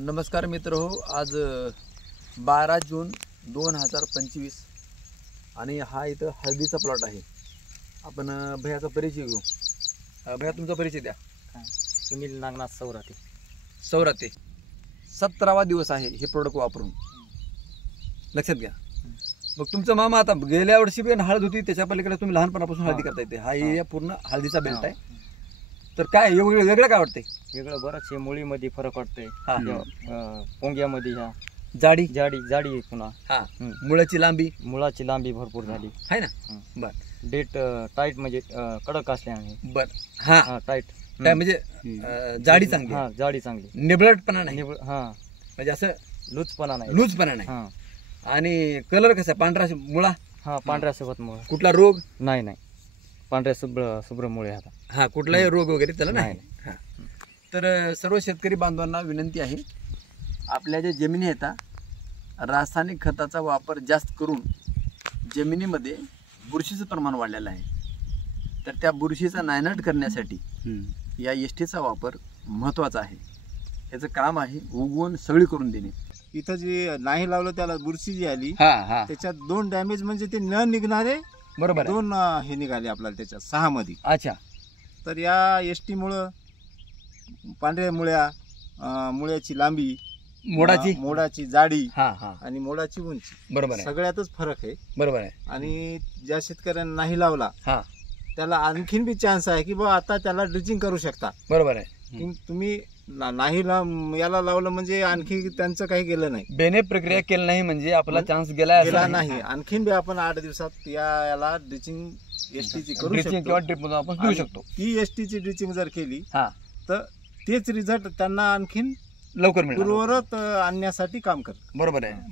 नमस्कार मित्र हो, आज 12 जून 2025 आणि हा इथं हळदीचा प्लॉट आहे. आपण भैयाचा परिचय घेऊ. भैया तुमचा परिचय द्या. सुनील नागनाथ सौराते 17वा दिवस आहे हे प्रोडक्ट वापरून, लक्षात घ्या. मग तुमचा मामा आता गेल्या वर्षी पण हळद होती, त्याच्या पलीकडे तुम्ही लहानपणापासून हळदी करता येते. हा हे पूर्ण हळदीचा बेल्ट आहे. तर काय वेगळं काय वाटतंय? वेगळं बरंच आहे. मुळीमध्ये फरक वाटतंय, पोंग्यामध्ये ह्या जाडी जाडी आहे पुन्हा. हा, मुळाची लांबी भरपूर झाली आहे ना. बर, डेट टाईट म्हणजे कडक असल्याने. बर, हा टाईट काय म्हणजे जाडी चांगली, हा जाडी चांगली, निबळटपणा नाही, हा म्हणजे असं लूजपणा नाही. आणि कलर कसा पांढरा मुळा, हा पांढऱ्या सोबत मुळा. कुठला रोग नाही, पांढऱ्या शुभ्र मुळे आता हा कुठलाही रोग वगैरे त्याला नाही. तर सर्व शेतकरी बांधवांना विनंती आहे, आपल्या ज्या जमिनी आहेत रासायनिक खताचा वापर जास्त करून जमिनीमध्ये बुरशीचं प्रमाण वाढलेलं आहे. तर त्या बुरशीचा नायनाट करण्यासाठी या एसटीचा वापर महत्त्वाचा आहे. याचं काम आहे उगवून सगळी करून देणे. इथं जे नाही लावलं त्याला बुरशी जी आली, त्याच्यात 2 डॅमेज म्हणजे ते न निघणारे, बरोबर, 2 हे निघाले आपल्याला त्याच्यात 6 मध्ये. अच्छा. तर या एसटी मुळे पांढऱ्या मुळ्याची लांबी, मोडाची जाडी आणि मोडाची उंची, बरोबर, सगळ्यातच फरक आहे. बरोबर आहे. आणि ज्या शेतकऱ्यांना नाही लावला त्याला आणखीन बी चान्स आहे की बा आता त्याला ड्रिचिंग करू शकता. बरोबर आहे. तुम्ही नाही याला लावलं म्हणजे आणखी त्यांचं काही गेलं नाही, बेने प्रक्रिया केली नाही म्हणजे आपला चान्स गेला नाही. आणखीन बी आपण 8 दिवसात याला ड्रिचिंग एसटीची करू शकतो किंवा ड्रिप मधून आपण देऊ शकतो. ती एसटीची ड्रिचिंग जर केली तर तेच रिझल्ट त्यांना आणखीन लवकर मिळेल, पूर्ववत आणण्यासाठी काम करतं. बरोबर आहे.